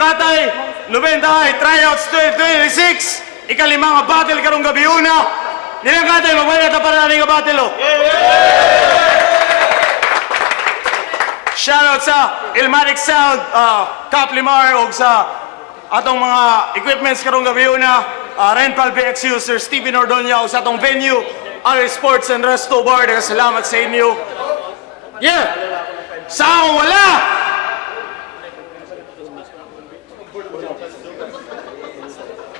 katay, 90 ay tryouts 2026. Ikalimang battle karong gabi una. Nilang katay, magwala na para namin battle. Shoutout sa Ilmatic Sound, Cap Limar, o sa atong mga equipments karong gabi una. Rental BX user Steven Ordonia, o sa atong venue, RA Sports and Resto Bar. Salamat sa inyo. Yeah! Sa akong wala!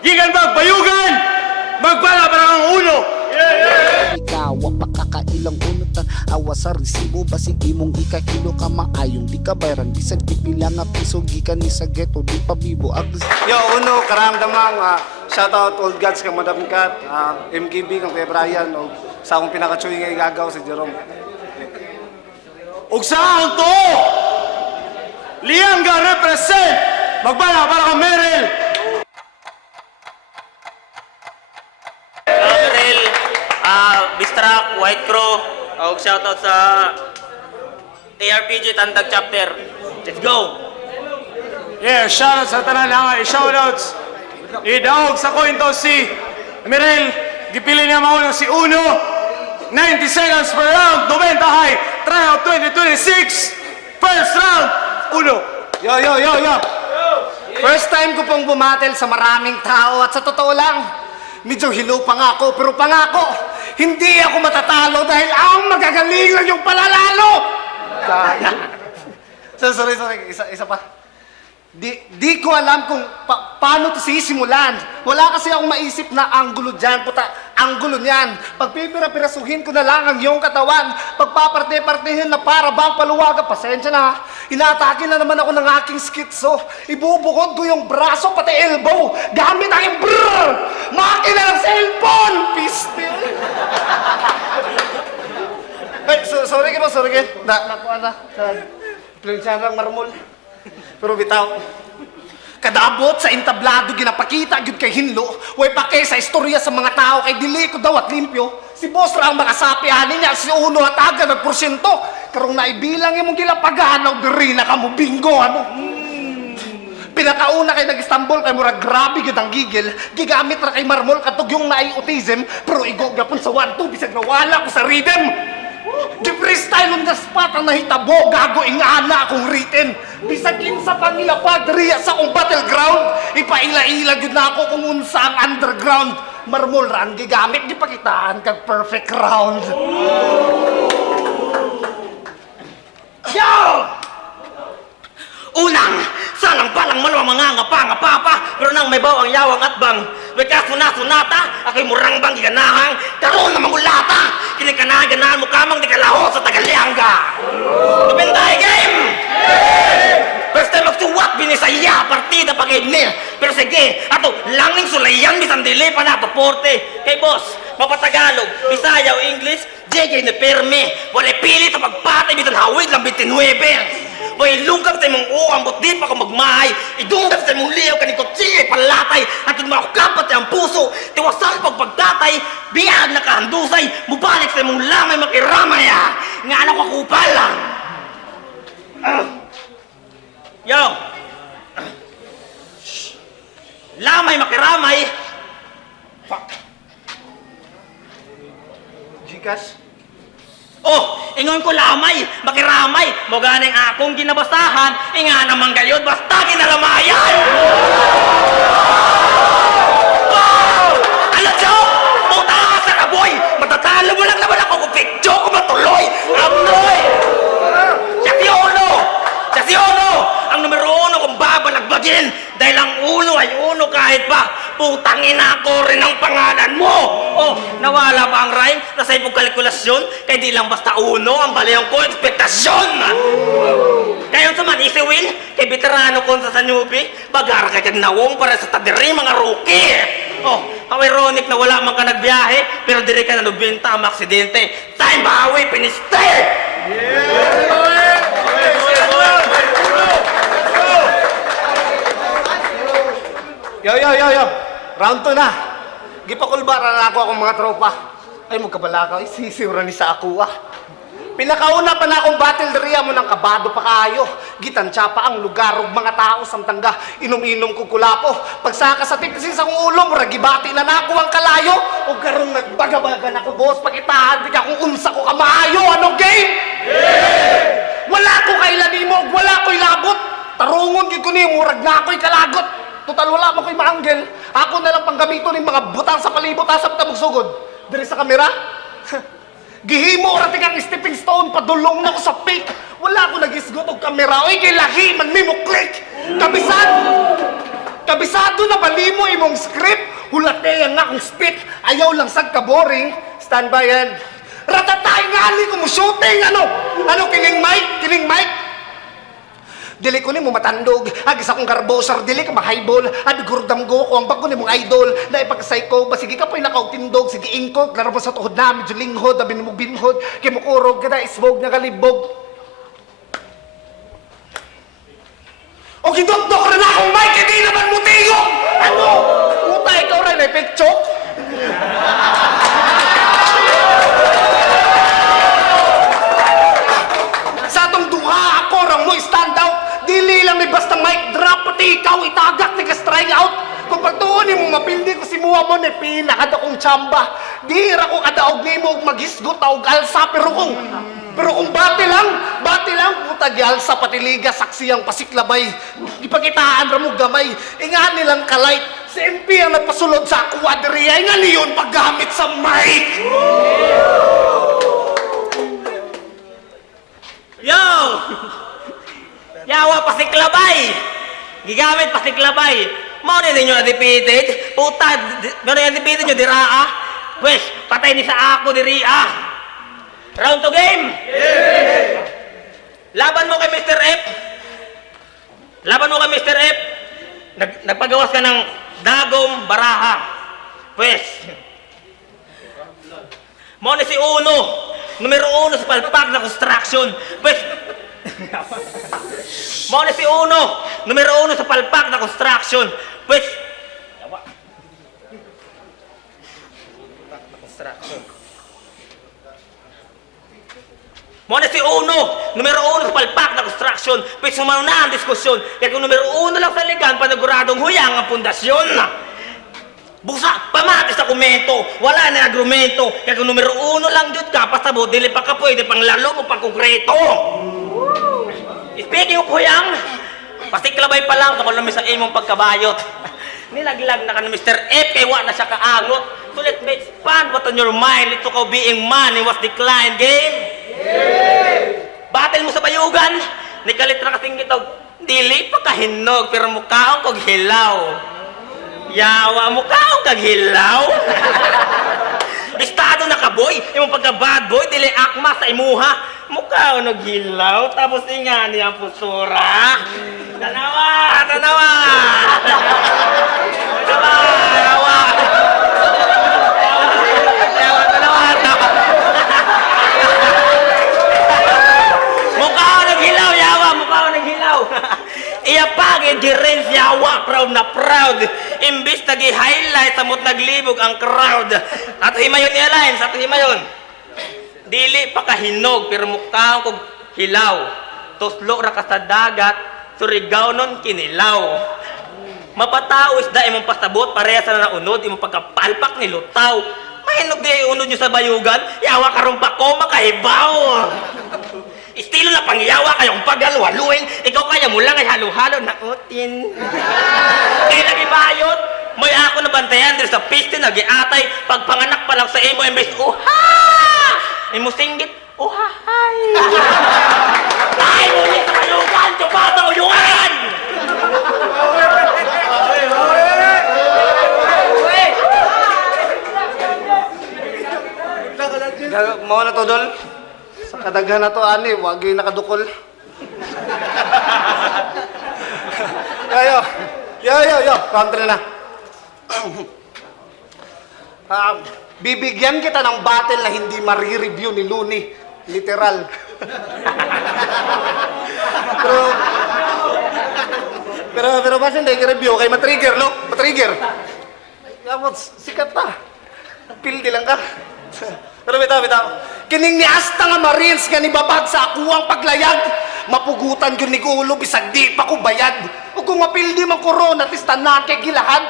Gigan magbayugan! Magbala para ang uno! Ikaw ang pakakailang unutan awa sa resibo basig imong ikakilo ka maayong di ka bayaran bisag pipila nga piso gikan ni sa ghetto di pa bibo agos. Yo, uno, karamdamang shoutout Old Gods kang Madam Cat, MKB kang Kuya Brian, o sa akong pinakatsuy nga igagaw si Jerome. Ug saan to? Lianga represent! Magbala para ka Meryl! Meryl, Bistrak, White Crow, og shoutout sa ARPG Tandag Chapter. Let's go! Yeah, shoutout sa tanan nga, shoutouts. Idaog sa coin to si Meryl. Gipili niya mauna si Uno. 90 seconds per round, 90 high. Tryout 2026. First round, Uno. Yo! First time ko pong bumatel sa maraming tao at sa totoo lang, medyo hilo pa nga ako, pero pangako, hindi ako matatalo dahil ang magagaling lang yung palalalo! Sorry, isa pa. Di ko alam kung paano to sisimulan. Wala kasi akong maisip na anggulo dyan, puta, anggulo niyan. Pagpipira-pirasuhin ko na lang ang iyong katawan. Pagpaparte-partihin na para bang paluwaga, pasensya na. Inaatake na naman ako ng aking skitso. Ibubukod ko yung braso pati elbow. Gamit ang brrrr! Makina ng cellphone! Pistil! Ay, sorry ka. Nakuha na. Planchahan ng marmol. Pero bitaw, kadabot sa entablado ginapakita gyud kay Hinlo, way pa kay sa istorya sa mga tao kay dili ko daw at limpyo. Si boss ra ang makasapi ani niya si Uno at aga ng porsyento. Karong naibilang imong gilapagahan og diri na kamo bingo ano. Pinakauna kay nag-Istanbul kay murag grabe gyud ang gigil. Gigamit ra kay marmol katog yung naay autism, pero igo gyapon sa 1-2 bisag nawala ko sa rhythm. Di freestyle on the spot ang nahitabo, gago ingana akong written. Bisag kinsa pang ilapag riya sa akong battleground, ipaila-ila gyud na ako kung unsa ang underground. Marmol ra ang gigamit, gipakitaan kag perfect round. Yo! Unang, salang balang malwa mga ngapa-ngapapa, pero nang may bawang yawang at bang, may kasuna-sunata, ako'y murang bang giganahang, karoon na mangulata, kinikanahan-ganahan mo kamang di kalaho sa Tagalianga. Tubintay game! First time magsuwat, binisaya, partida pag-ibnil, pero sige, ato, langing sulayan, bisan dili pa nato, porte. Kay boss, mapatagalog, Bisaya o English, JJ na perme, wala pili sa pagpatay, bisan hawig lang 29. Boy, lungkap sa imong ambot di pa ka magmahay. Idunggan sa imong liyaw kaning kutsiyay palatay. At yung makakapat sa ang puso, tiwasan pagpagtatay. Biyag na kahandusay, mubalik sa imong lamay makiramay nga ano kakupal lang. Yo! Lamay makiramay. Fuck. Gcash? Oh, ingon ko lamay, makiramay, mo ganeng akong ginabasahan, inga naman gayod, basta ginalamayan! Wow! Alam siyo, puta ka sa kaboy, matatalo mo lang naman ako kung picture ko matuloy! Amnoy! Siya si Uno! Ang numero 1 kung babalagbagin, dahil ang uno ay uno kahit pa, putangin ako rin ang pangalan mo! Oh, nawala ba ang rhyme? Nasa ipong kalkulasyon? Kaya di lang basta uno ang balayang ko, ekspektasyon! Kaya sa man, easy win, kay veterano ko sa newbie, bagar ka kag nawong para sa tadiri mga rookie! Oh, how ironic na wala man ka nagbiyahe, pero diri ka na nubinta ang aksidente. Time bawi, piniste! Yo! Round 2 na. Gipakulbara na ako akong mga tropa. Ay, magkabalakaw. Sisiwra ni sa ako Pinakauna pa na akong battle diriya mo ng kabado pa kayo. Gitansya pa ang lugar ug mga tao samtangga. Inom-inom ko kulapo. Pagsaka sa tipsin sa kong ulo, murag gibati na nako ang kalayo. O karong nagbagabagan ako, boss. Pakitahan di ka kung unsa ko kamaayo. Ano game? Wala ko kailan mo, wala ko'y labot. Tarungon gyud ko ni murag na ako'y kalagot. Total wala mo ko'y maanggel. Ako na lang panggamito ng mga butang sa palibot sa tabog sugod. Diri sa kamera. Gihimo ra kang stepping stone padulong na ko sa peak. Wala ko nagisgot og kamera. Oy kay lahi man mi mo click. Kabisado na balimo imong script. Hulate ang akong spit. Ayaw lang sad ka boring. Stand by yan. Ratatay nga ali ko mo shooting ano? Ano kining mic? Kining mic? Dili ko ni mo matandog, agis akong garboser, dili ka ma-highball, abigurdam go ko ang bago ni mong idol, na ipagkasay ko, basigi ka po'y nakautindog, sige ingkog, laro pa sa tuhod na, medyo linghod, abin mo binhod, kimukurog, kada isbog, nagalibog. O gidok-dok rin akong mic, hindi naman mutigo! Ano? Puta, ikaw rin, may pekchok? Sa atong duha, ako rang mo stand out. Dili lang ni basta mic drop, pati ikaw itagak ni ka-strike out. Kung pagtuon mo, mapildi ko si Muha mo ni pinakada kong tsamba. Di ra ko kadaog ni mo magisgot o alsa, pero kung bati lang, puta gyalsa pati liga, saksi ang pasiklabay. Ipakitaan ra mo gamay, inga nilang kalight. Si MP ang nagpasulod sa kwadriya, inga niyon paggamit sa mic. Yo! Yawa pasiklabay! Gigamit pasiklabay. Mao ni ninyo defeated. Puta, gano'n yung defeated nyo, diraa? Pwes, patay ni sa ako, diria. Round to game! Laban mo kay Mr. F. Laban mo kay Mr. F. Nagpagawas ka ng dagom baraha. Pwes. Mao ni si Uno. Numero 1 sa palpak na construction. Pwes. Mao ni si Uno. Numero 1 sa palpak na construction. Pwes. Mao ni si Uno. Numero 1 sa palpak na construction. Pwes sumano na ang diskusyon. Kaya kung numero 1 lang sa ligan, paniguradong huyang ang pundasyon. Busa, pamatis sa komento, wala na agrumento. Kaya kung numero 1 lang dyan ka, pasabot, dili pa ka pwede pang lalo mo pang konkreto. Speaking of huyang, pasiklabay pa lang kapag lumis ang imong pagkabayot. Nilaglag na ka ni Mr. F, kaya wa na siya kaagot. So let's expand what on your mind. Ito ka being man, it was declined game. Battle mo sa bayugan, nikalit na kasing gitog. Dili pa kahinog, pero mukhaong kog hilaw. Yawa mo ka o kaghilaw? Estado na ka boy, imong pagka bad boy, dili akma sa imuha. Mukha o naghilaw, tapos nga niya pusura. Tanawa! Tanawa! Tanawa! Yawa! Yawa, tanawa! Mukha o naghilaw, yawa! Mukha o naghilaw! Iyapagin, Jirens yawa, proud na proud. Imbis nag-highlight, samot naglibog ang crowd. Ato himayon ni Alliance, ato himayon. Dili pa kahinog, pero mukha kong hilaw. Toslo ra ka sa dagat, surigaw nun kinilaw. Mapatao isda imong pasabot, pareha sa naunod, imong pagkapalpak ni lutaw. Mahinog di unod nyo sa bayugan, yawa karumpa ko, makahibaw. Estilo na pangyawa kayong paghaluhaluin, ikaw kaya mo lang ay halo-halo na utin. Kaya nagibayot, may ako na bantayan dito sa piste, nagiatay, pagpanganak pa lang sa imo, imbes, uha! Imo singgit, uhahay! Ay, muli sa kalugan, tsubata uyuan! Mao na to, Dol. Sa kadaghan na to, ani, wag yung nakadukol. Yo, country na. Bibigyan kita ng battle na hindi marireview ni Looney. Literal. pero mas hindi i-review kay matrigger, no? Matrigger. Sikat na. Pildi lang ka. Pero bitaw. Kining ni Asta nga Marines nga nibabag sa akuang paglayag. Mapugutan yun ni Gulo bisag di pa ko bayad. O kung mapildi man korona, tistanan kay gilahad.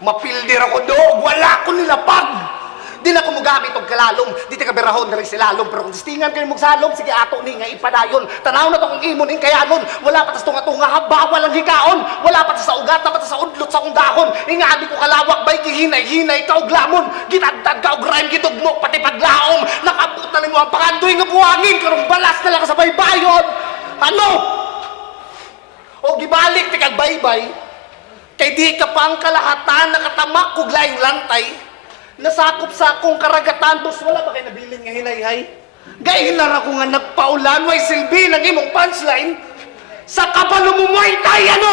Mapildi ra ko do, wala ko nilapag. Di na ko mugamit og kalalom, di ka berahon na rin silalom. Pero kung distingan kayo magsalom, sige ato ni nga ipadayon. Tanaw na to kung imon in kayanon. Wala pa tas tunga-tunga, haba, walang hikaon. Wala pa tas sa ugat, pa tas sa udlot sa kong dahon. Ingabi ko kalawak, bay gihinay-hinay ka og lamon. Gitagtag ka og rhyme, gitugmo, pati paglaom. Nakabot na ni mo ang pangandoy nga buhangin. Karong balas na lang sa baybayon. Ano? O gibalik ti kag baybay. Kay di ka pa ang kalahatan nakatamak kog laing lantay. Nasakop sa akong karagatan, dos wala ba kayo nabilin nga hinay-hay? Gailar ako nga nagpaulan, way silbi ng imong punchline. Sa kabalo mo Muay Thai, ano?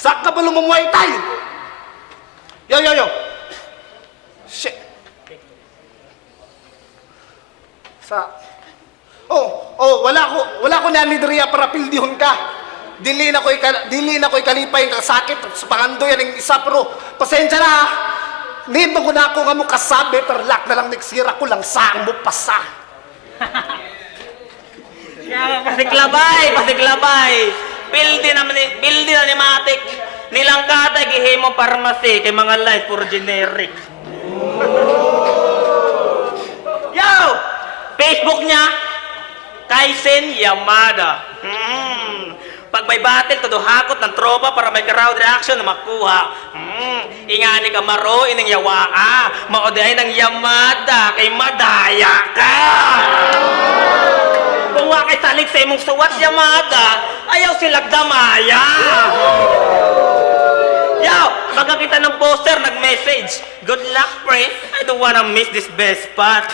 Sa kabalo mo Muay Thai. Yo. Shit. Wala ko na nidriya para pildihon ka. Dili na ko'y kalipay ng sakit sa pangandoy ng isa, pero pasensya na ha. Nito ko na ako nga mo kasabi, pero lak na lang nagsira ko lang saang mo pasa. Pasiklabay. Pildi na ni Matik. Nilang katay gihimo pharmacy kay mga life for generic. Yo! Facebook niya, Kaisen Yamada. Pag may battle, todo hakot ng tropa para may crowd reaction na makuha. Ingani ka maro, ining yawa ka. Maudahin ng Yamada, kay madaya ka. Kung wa kay salig sa imong suwat, Yamada, ayaw silag damaya. Yo, pagkakita ng poster, nag-message. Good luck, pre. I don't wanna miss this best spot.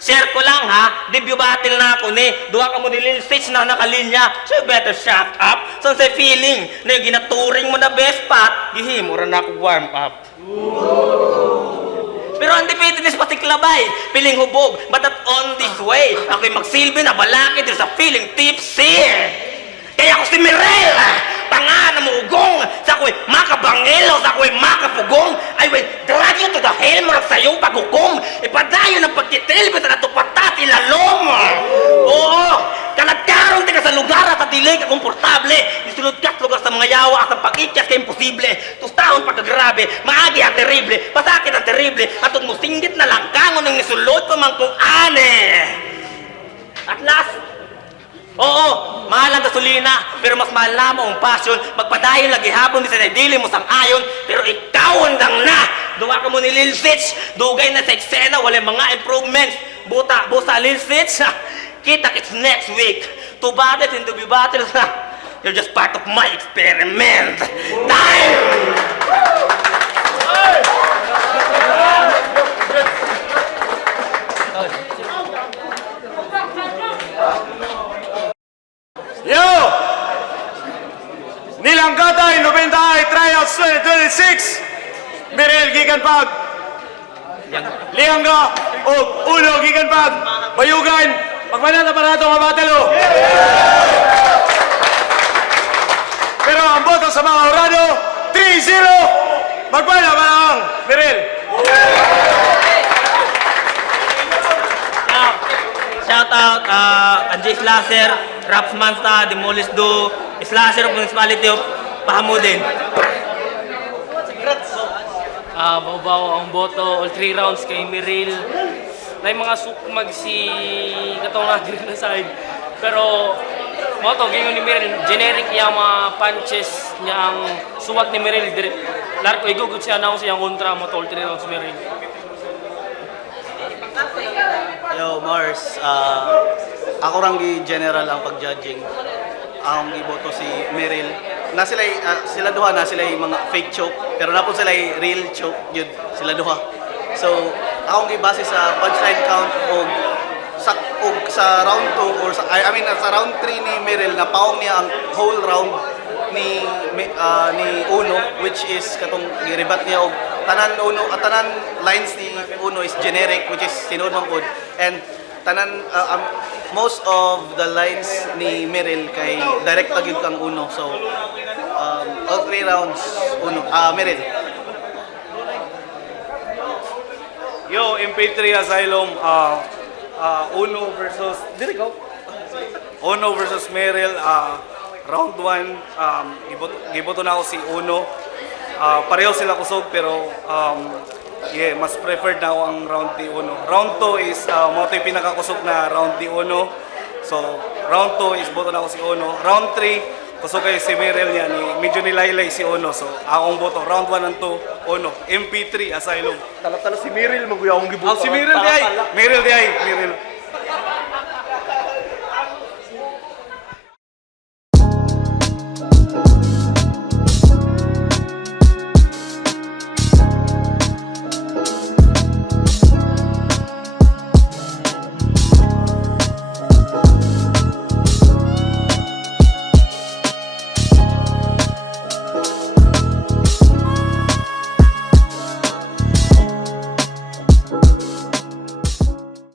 Share ko lang ha, debut battle na ako ni. Duha ka mo ni Lil Sitch na nakalinya. So you better shut up. So sa feeling na yung ginaturing mo na best spot, gihimo rin ako warm up. Pero undefeated is patiklabay, piling hubog, but not on this way. Ako'y magsilbi na balakid sa feeling tipsy. Kaya ako si Mirel, tanga na muugong, sa ako'y makabangelo, sa ako'y makapugong, I will drag you to the hell marag sa iyong paghukom, ipadayo ng pagkitil ko sa natupata ilalom. Oo, kaladkaron ka sa lugar at dili ka komportable, isunod ka sa lugar sa mga yawa at ang pag-ikyas ka imposible, tustahon pagkagrabe, maagi ang terrible, pasakit ang terrible, at mo singgit na lang kangon ng nisulod pa man kung ane. At last, oo, mahal ang gasolina, pero mas mahal na mo ang passion. Magpadayon lagi hapon, di sa naidili mo sang ayon, pero ikaw hanggang na. Duwa ka mo ni Lil Sitch, dugay na sa eksena, wala mga improvements. Busa Lil Sitch, kita kits next week. To battle and to be battle, you're just part of my experiment. Time! Yo! Nilang Katay, 90 Tryouts 2026. Mirel gikan pag Liangga o Uno gikan pag Bayugan. Magmanata pa nato nga batalo. Pero ang boto sa mga Orado, 3-0. Magmana pa lang, Mirel. Shout out Anjay Slasher, Raps Mansta, Demolish Do, Slasher of Municipality of Pahamudin. Baw ang boto, all 3 rounds kay Miril. May mga sukmag si katong natin na side. Pero moto gingon ni Miril, generic yung mga punches niya ang suwat ni Miril. Larko igugod siya na siyang kontra mo all 3 rounds Miril. Yo, Mars, ako rang general ang pag-judging. Ang iboto si Miril. Sila duha na sila mga fake choke, pero napon sila real choke yun, sila duha. So, akong gibase sa punchline count o sa round 2 or sa round 3 ni Miril na paong niya ang whole round ni Uno, which is katong girebat niya og tanan lines ni Uno is generic, which is tinuod man pod, and tanan most of the lines ni Miril kay direct tagid kang Uno. So all 3 rounds Uno Miril. Yo, MP3 Asylum, Uno versus, dili ko? Uno versus Meryl, round 1, giboto na ako si Uno. Pareho sila kusog pero mas preferred na ako ang round di Uno. Round 2 is mo ito yung pinakakusog na round di Uno. So, round 2 is boto na ako si Uno. Round 3, kusog kayo si Meryl niya, medyo nilaylay si Uno. So, akong boto, round 1 and 2, Uno. MP3 Asylum. Tala-tala si Meryl, maguya akong gibuto. Si Meryl di ay! Meryl di ay! Meryl.